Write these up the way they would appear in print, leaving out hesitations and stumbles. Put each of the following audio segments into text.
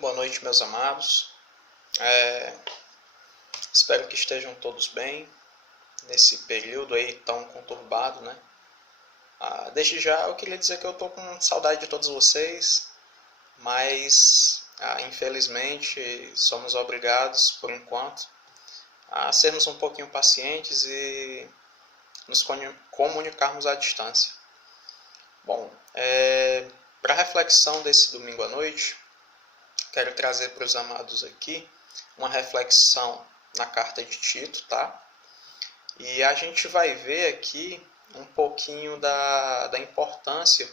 Boa noite, meus amados. Espero que estejam todos bem nesse período aí tão conturbado, né? Desde já eu queria dizer que eu tô com saudade de todos vocês, mas infelizmente somos obrigados, por enquanto, a sermos um pouquinho pacientes e nos comunicarmos à distância. Bom, para a reflexão desse domingo à noite, quero trazer para os amados aqui uma reflexão na carta de Tito, tá? E a gente vai ver aqui um pouquinho da importância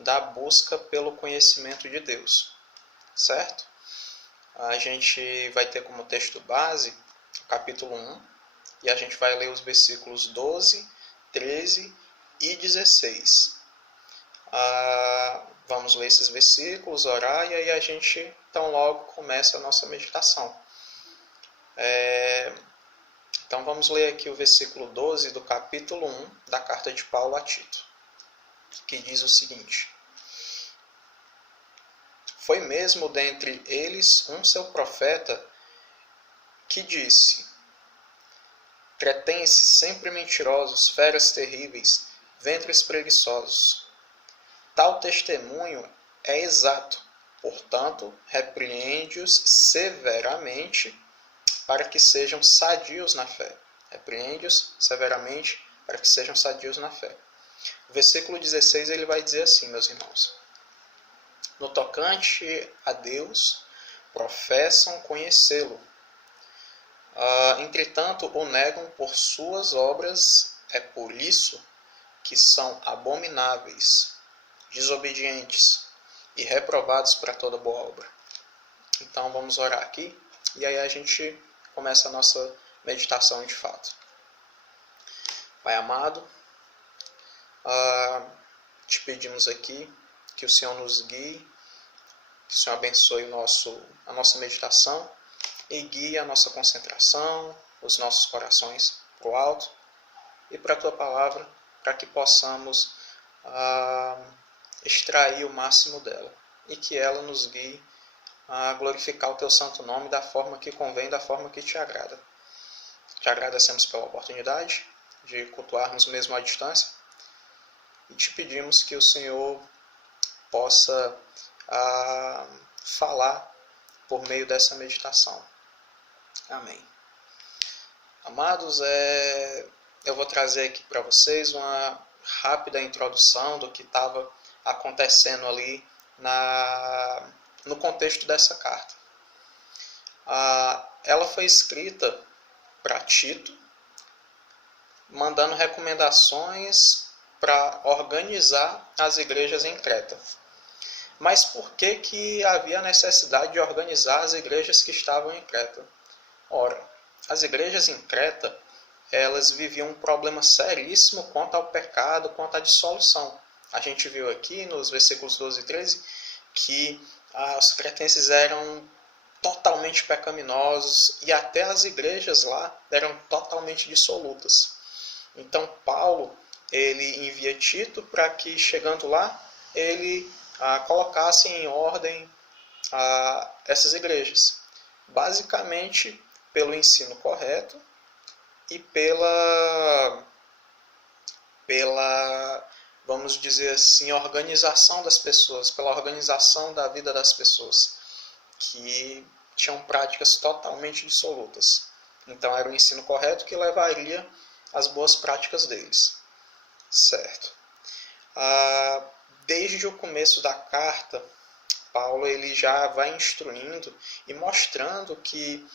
da busca pelo conhecimento de Deus, certo? A gente vai ter como texto base o capítulo 1, e a gente vai ler os versículos 12, 13 e 16. Vamos ler esses versículos, orar, e aí a gente então logo começa a nossa meditação. Então vamos ler aqui o versículo 12 do capítulo 1 da carta de Paulo a Tito, que diz o seguinte: Foi mesmo dentre eles um seu profeta que disse: Cretenses sempre mentirosos, feras terríveis, ventres preguiçosos. Tal testemunho é exato, portanto, repreende-os severamente para que sejam sadios na fé. Repreende-os severamente para que sejam sadios na fé. O versículo 16 ele vai dizer assim, meus irmãos: No tocante a Deus, professam conhecê-lo. Entretanto, o negam por suas obras, é por isso que são abomináveis, desobedientes e reprovados para toda boa obra. Então vamos orar aqui e aí a gente começa a nossa meditação de fato. Pai amado, te pedimos aqui que o Senhor nos guie, que o Senhor abençoe a nossa meditação e guie a nossa concentração, os nossos corações para o alto e para a Tua Palavra, para que possamos extrair o máximo dela e que ela nos guie a glorificar o Teu santo nome da forma que convém, da forma que Te agrada. Te agradecemos pela oportunidade de cultuarmos mesmo à distância e Te pedimos que o Senhor possa falar por meio dessa meditação. Amém. Amados, eu vou trazer aqui para vocês uma rápida introdução do que estava acontecendo ali no contexto dessa carta. Ela foi escrita para Tito, mandando recomendações para organizar as igrejas em Creta. Mas por que havia necessidade de organizar as igrejas que estavam em Creta? Ora, as igrejas em Creta, elas viviam um problema seríssimo quanto ao pecado, quanto à dissolução. A gente viu aqui nos versículos 12 e 13 que os cretenses eram totalmente pecaminosos e até as igrejas lá eram totalmente dissolutas. Então Paulo ele envia Tito para que, chegando lá, ele colocasse em ordem essas igrejas. Basicamente pelo ensino correto e pela, vamos dizer assim, organização das pessoas, pela organização da vida das pessoas, que tinham práticas totalmente dissolutas. Então era o ensino correto que levaria às boas práticas deles. Certo. Desde o começo da carta, Paulo ele já vai instruindo e mostrando que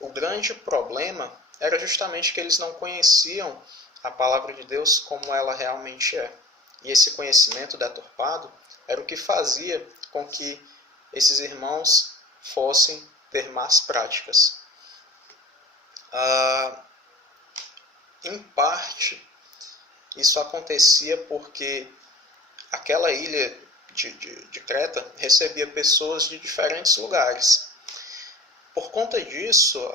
o grande problema era justamente que eles não conheciam a palavra de Deus como ela realmente é. E esse conhecimento deturpado era o que fazia com que esses irmãos fossem ter más práticas. Em parte, isso acontecia porque aquela ilha de Creta recebia pessoas de diferentes lugares. Por conta disso,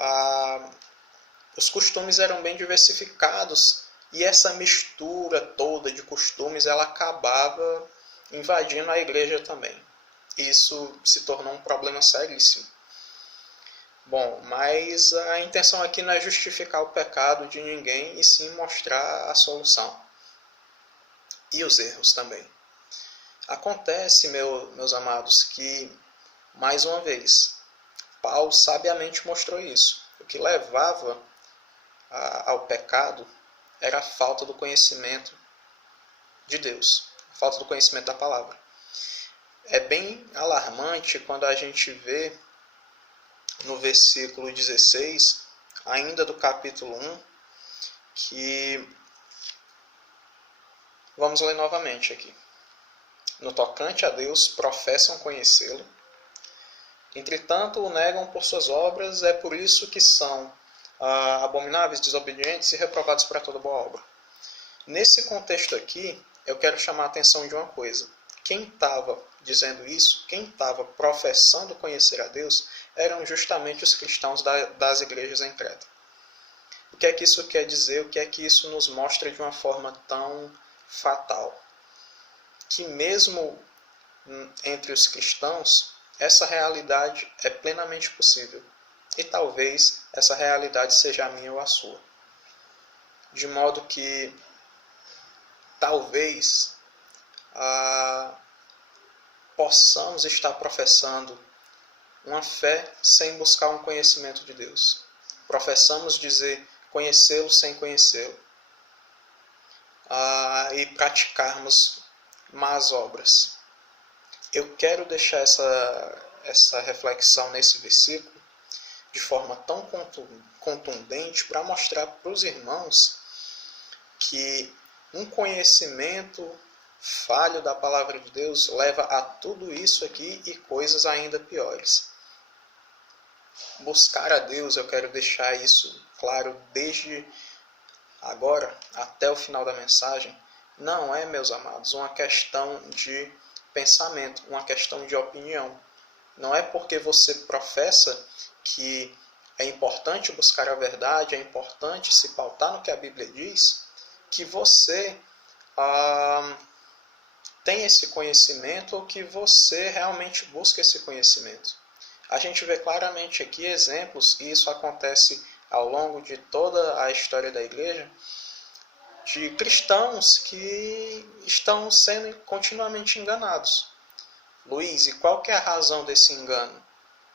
os costumes eram bem diversificados e essa mistura toda de costumes ela acabava invadindo a igreja também. isso se tornou um problema seríssimo. Bom, mas a intenção aqui não é justificar o pecado de ninguém, e sim mostrar a solução. E os erros também. Acontece, meus amados, que, mais uma vez, Paulo sabiamente mostrou isso. O que levava ao pecado era a falta do conhecimento de Deus, a falta do conhecimento da palavra. É bem alarmante quando a gente vê no versículo 16, ainda do capítulo 1, que vamos ler novamente aqui. No tocante a Deus, professam conhecê-lo, entretanto o negam por suas obras, é por isso que são abomináveis, desobedientes e reprovados para toda boa obra. Nesse contexto aqui, eu quero chamar a atenção de uma coisa. Quem estava dizendo isso, quem estava professando conhecer a Deus, eram justamente os cristãos das igrejas em Creta. O que é que isso quer dizer? O que é que isso nos mostra de uma forma tão fatal? Que mesmo entre os cristãos, essa realidade é plenamente possível. E talvez essa realidade seja a minha ou a sua. De modo que talvez possamos estar professando uma fé sem buscar um conhecimento de Deus. Professamos dizer conhecê-lo sem conhecê-lo. E praticarmos más obras. Eu quero deixar essa reflexão nesse versículo de forma tão contundente para mostrar para os irmãos que um conhecimento falho da palavra de Deus leva a tudo isso aqui e coisas ainda piores. Buscar a Deus, eu quero deixar isso claro desde agora até o final da mensagem, não é, meus amados, uma questão de pensamento, uma questão de opinião. Não é porque você professa que é importante buscar a verdade, é importante se pautar no que a Bíblia diz, que você tem esse conhecimento ou que você realmente busca esse conhecimento. A gente vê claramente aqui exemplos, e isso acontece ao longo de toda a história da igreja, de cristãos que estão sendo continuamente enganados. Luiz, e qual que é a razão desse engano?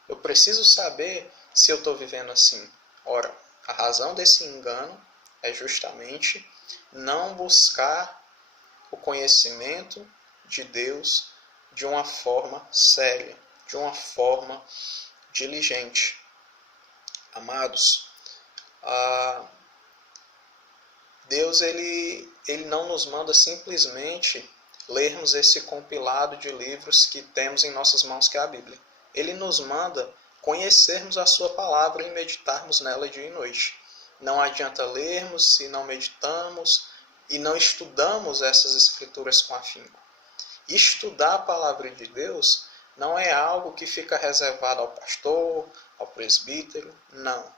Eu preciso saber se eu estou vivendo assim. Ora, a razão desse engano é justamente não buscar o conhecimento de Deus de uma forma séria, de uma forma diligente. Amados, Deus ele não nos manda simplesmente lermos esse compilado de livros que temos em nossas mãos, que é a Bíblia. Ele nos manda conhecermos a sua palavra e meditarmos nela dia e noite. Não adianta lermos se não meditamos e não estudamos essas escrituras com afinco. Estudar a palavra de Deus não é algo que fica reservado ao pastor, ao presbítero, não.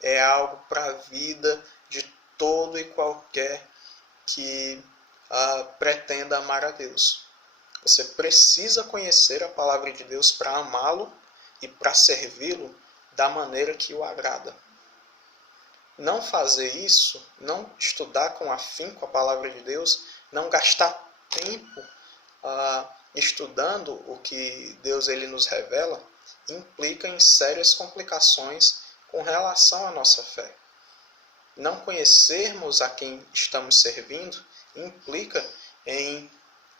É algo para a vida de todo e qualquer que pretenda amar a Deus. Você precisa conhecer a palavra de Deus para amá-lo e para servi-lo da maneira que o agrada. Não fazer isso, não estudar com afinco a palavra de Deus, não gastar tempo estudando o que Deus ele nos revela, implica em sérias complicações com relação à nossa fé. Não conhecermos a quem estamos servindo implica em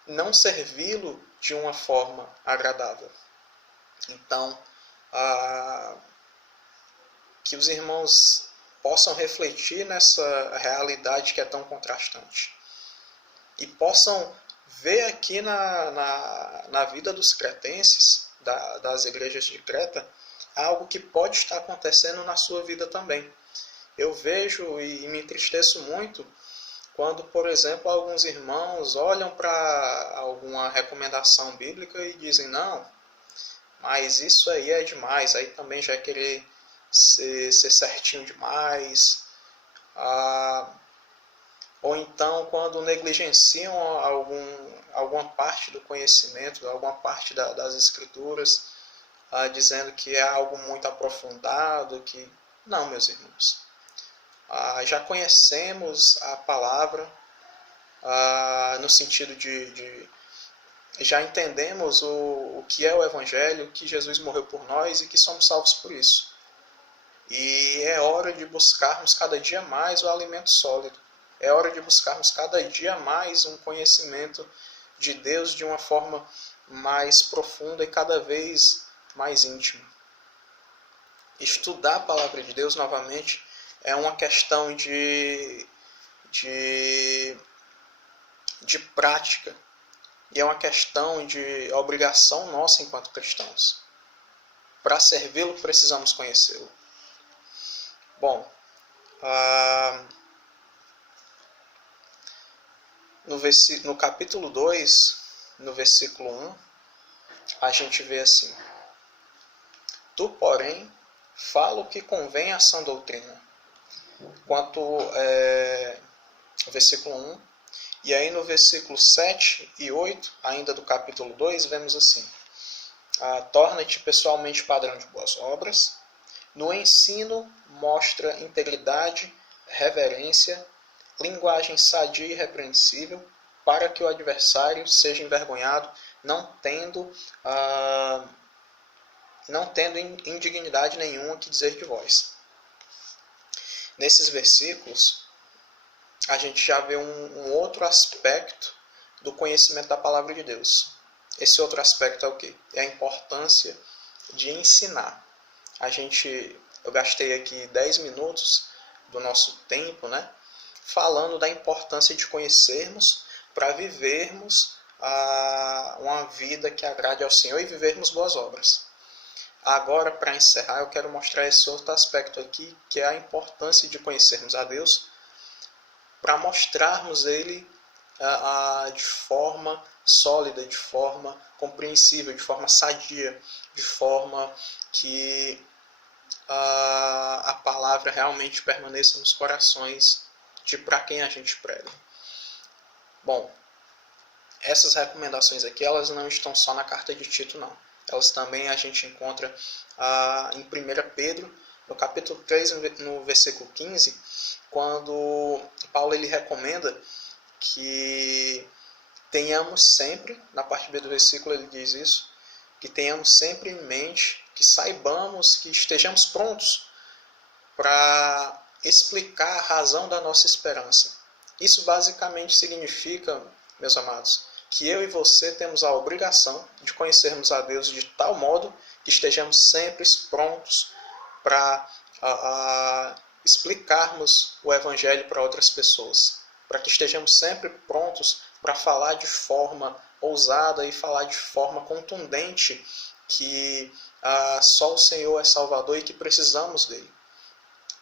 não servi-lo de uma forma agradável. Então, que os irmãos possam refletir nessa realidade que é tão contrastante. E possam ver aqui na vida dos cretenses, das igrejas de Creta, algo que pode estar acontecendo na sua vida também. Eu vejo e me entristeço muito quando, por exemplo, alguns irmãos olham para alguma recomendação bíblica e dizem, não, mas isso aí é demais, aí também já é querer ser certinho demais. ou então quando negligenciam alguma parte do conhecimento, alguma parte das escrituras, dizendo que é algo muito aprofundado, que... Não, meus irmãos. Já conhecemos a palavra, no sentido de já entendemos o que é o Evangelho, que Jesus morreu por nós e que somos salvos por isso. E é hora de buscarmos cada dia mais o alimento sólido. É hora de buscarmos cada dia mais um conhecimento de Deus de uma forma mais profunda e cada vez mais íntima. Estudar a palavra de Deus novamente é uma questão de prática. E é uma questão de obrigação nossa enquanto cristãos. Para servi-lo, precisamos conhecê-lo. Bom, no capítulo 2, no versículo 1, a gente vê assim: Tu, porém, fala o que convém à sã doutrina. Quanto ao versículo 1, e aí no versículo 7 e 8, ainda do capítulo 2, vemos assim: Torna-te pessoalmente padrão de boas obras. No ensino, mostra integridade, reverência, linguagem sadia e repreensível, para que o adversário seja envergonhado, não tendo indignidade nenhuma que dizer de vós. Nesses versículos, a gente já vê um outro aspecto do conhecimento da palavra de Deus. Esse outro aspecto é o quê? É a importância de ensinar. Eu gastei aqui 10 minutos do nosso tempo, falando da importância de conhecermos para vivermos uma vida que agrade ao Senhor e vivermos boas obras. Agora, para encerrar, eu quero mostrar esse outro aspecto aqui, que é a importância de conhecermos a Deus, para mostrarmos Ele de forma sólida, de forma compreensível, de forma sadia, de forma que a palavra realmente permaneça nos corações de para quem a gente prega. Bom, essas recomendações aqui, elas não estão só na carta de Tito, não. Elas também a gente encontra em 1 Pedro, no capítulo 3, no versículo 15, quando Paulo ele recomenda que tenhamos sempre, na parte B do versículo ele diz isso, que tenhamos sempre em mente, que saibamos, que estejamos prontos para explicar a razão da nossa esperança. Isso basicamente significa, meus amados, que eu e você temos a obrigação de conhecermos a Deus de tal modo que estejamos sempre prontos para explicarmos o Evangelho para outras pessoas, para que estejamos sempre prontos para falar de forma ousada e falar de forma contundente que só o Senhor é Salvador e que precisamos dele.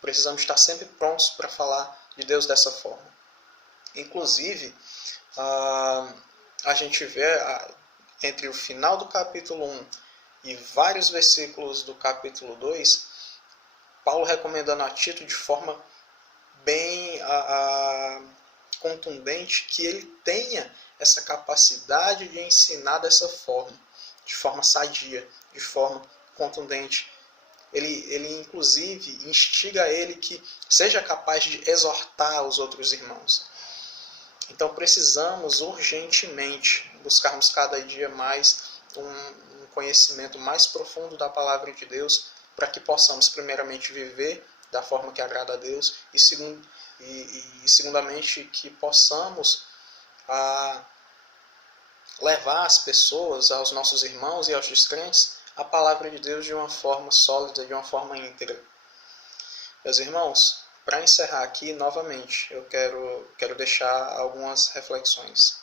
Precisamos estar sempre prontos para falar de Deus dessa forma. Inclusive, a gente vê entre o final do capítulo 1 e vários versículos do capítulo 2, Paulo recomendando a Tito de forma bem contundente que ele tenha essa capacidade de ensinar dessa forma, de forma sadia, de forma contundente. Ele inclusive instiga ele que seja capaz de exortar os outros irmãos. Então precisamos urgentemente buscarmos cada dia mais um conhecimento mais profundo da palavra de Deus, para que possamos primeiramente viver da forma que agrada a Deus e segundamente que possamos levar às pessoas, aos nossos irmãos e aos descrentes, a palavra de Deus de uma forma sólida, de uma forma íntegra. Meus irmãos, para encerrar aqui, novamente, eu quero deixar algumas reflexões.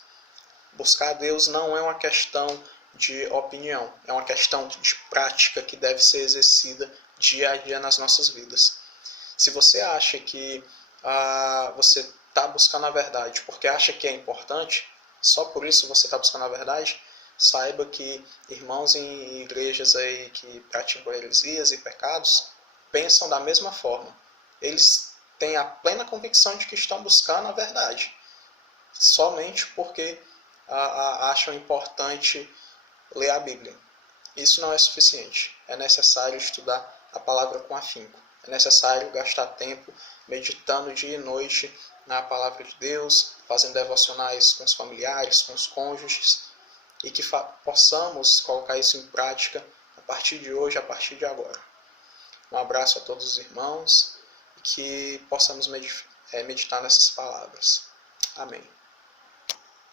Buscar a Deus não é uma questão de opinião, é uma questão de prática que deve ser exercida dia a dia nas nossas vidas. Se você acha que você está buscando a verdade porque acha que é importante, só por isso você está buscando a verdade, saiba que irmãos em igrejas aí que praticam heresias e pecados pensam da mesma forma. Eles têm a plena convicção de que estão buscando a verdade, somente porque acham importante ler a Bíblia. Isso não é suficiente. É necessário estudar a palavra com afinco. É necessário gastar tempo meditando dia e noite na palavra de Deus, fazendo devocionais com os familiares, com os cônjuges, e que possamos colocar isso em prática a partir de hoje, a partir de agora. Um abraço a todos os irmãos e que possamos meditar nessas palavras. Amém.